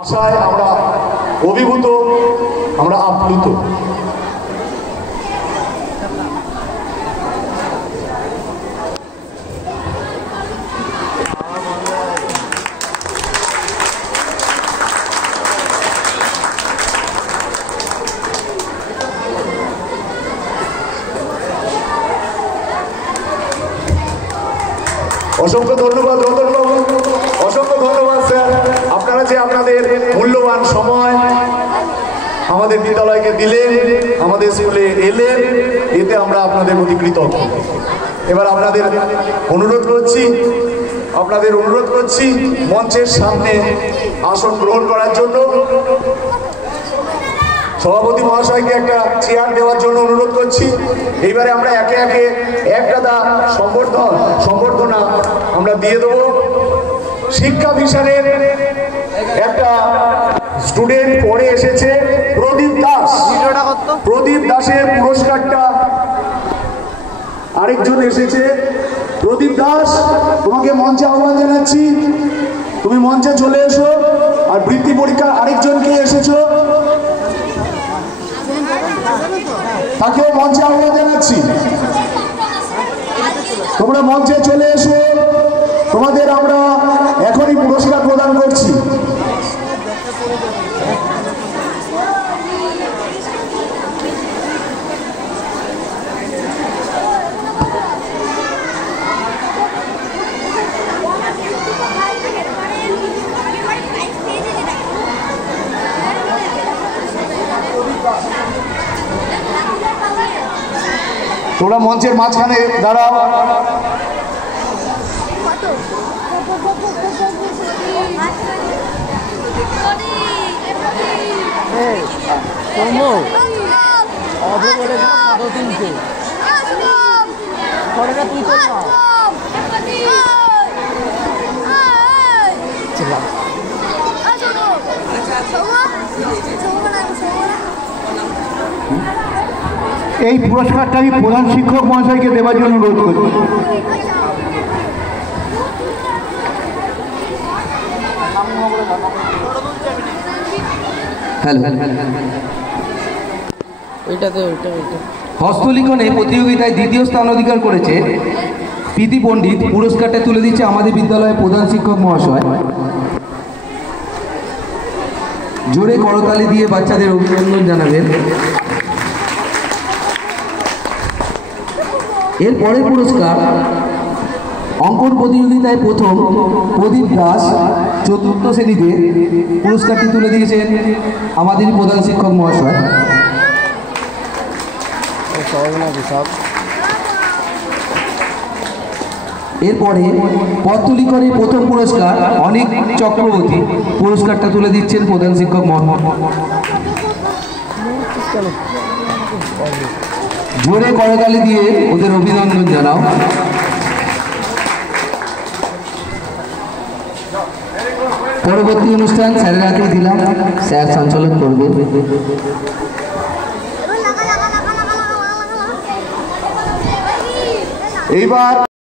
আশায় আমরা অভিভূত, আমরা আপ্লুত। অসংখ্য ধন্যবাদ রতনবাবু, অসংখ্য ধন্যবাদ স্যার। আপনারা যে আপনাদের মূল্যবান সময় আমাদের বিদ্যালয়কে দিলেন, আমাদের স্কুলে এলেন, এতে আমরা আপনাদের প্রতি কৃতজ্ঞ। এবার আপনাদের অনুরোধ করছি মঞ্চের সামনে আসন গ্রহণ করার জন্য। সভাপতি মহাশয়কে একটা চেয়ার দেওয়ার জন্য অনুরোধ করছি। এইবারে আমরা একে একে একটা সম্বর্ধনা আমরা দিয়ে দেব। শিক্ষা মিশনের একটা স্টুডেন্ট পড়ে এসেছে, প্রদীপ দাসের পুরস্কারটা আরেকজন এসেছে। প্রদীপ দাস, তোমাকে মঞ্চে আহ্বান জানাচ্ছি, তুমি মঞ্চে চলে এসো। আর বৃত্তি পরীক্ষা আরেকজনকে এসেছো, তাকেও মঞ্চে আহ্বান জানাচ্ছি। তোমরা মঞ্চে চলে এসো, তোমাদের আমরা এখনই পুরস্কার প্রদান করছি। তোমরা মঞ্চের মাঝখানে দাঁড়াও। এই পুরস্কারটা আমি প্রধান শিক্ষক মহাশয়কে দেওয়ার জন্য অনুরোধ করছি। হস্তলিখনে প্রতিযোগিতায় দ্বিতীয় স্থান অধিকার করেছে প্রীতি পণ্ডিত। পুরস্কারটা তুলে দিচ্ছে আমাদের বিদ্যালয়ের প্রধান শিক্ষক মহাশয়। জোরে করতালি দিয়ে বাচ্চাদের অভিনন্দন জানাবেন। এর পরের পুরস্কার অঙ্কন প্রতিযোগিতায় প্রথম প্রদীপ দাস, চতুর্থ শ্রেণীতে। পুরস্কারটি তুলে দিয়েছেন আমাদের প্রধান শিক্ষক মহাশয়। এরপরে পত্রলিখনে প্রথম পুরস্কার অনেক চক্রবর্তী। পুরস্কারটা তুলে দিচ্ছেন প্রধান শিক্ষক মহাশয়। জোরে করতালি দিয়ে ওদের অভিনন্দন জানাও। পরবর্তী অনুষ্ঠান স্যারের হাতেই দিলাম, স্যার সঞ্চালন করবে। এইবার